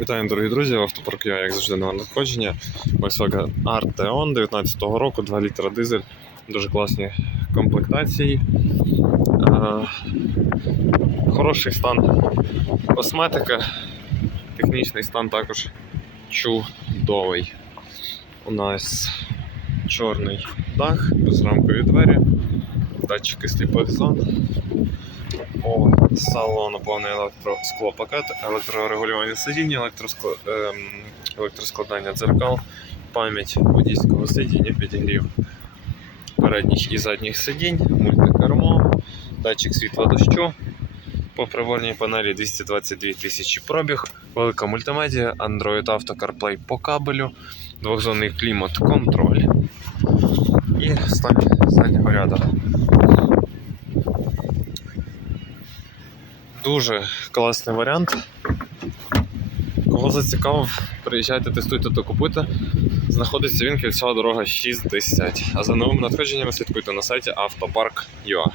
Вітаю, дорогі друзі! Автопарк я, як завжди, на надходження. Volkswagen Arteon 19-го року, 2 літра дизель, дуже класні комплектації. Е, Хороший стан косметики, технічний стан також чудовий. У нас чорний дах, безрамкові двері, датчики сліпих зон. По салону повний електросклопакет, електрорегулювання сидіння, електроскло... ем, електроскладання дзеркал, пам'ять водійського сидіння, підігрів передніх і задніх сидінь, мультикермо, датчик світла дощу. По приборній панелі 222 тисячі пробіг, велика мультимедіа, Android Auto CarPlay по кабелю, двохзонний клімат контроль і стан заднього ряду. Дуже класний варіант. Кого зацікавив, приїжджайте, тестуйте та купуйте. Знаходиться він кільцева дорога 60. А за новими надходженнями слідкуйте на сайті автопарк.ua.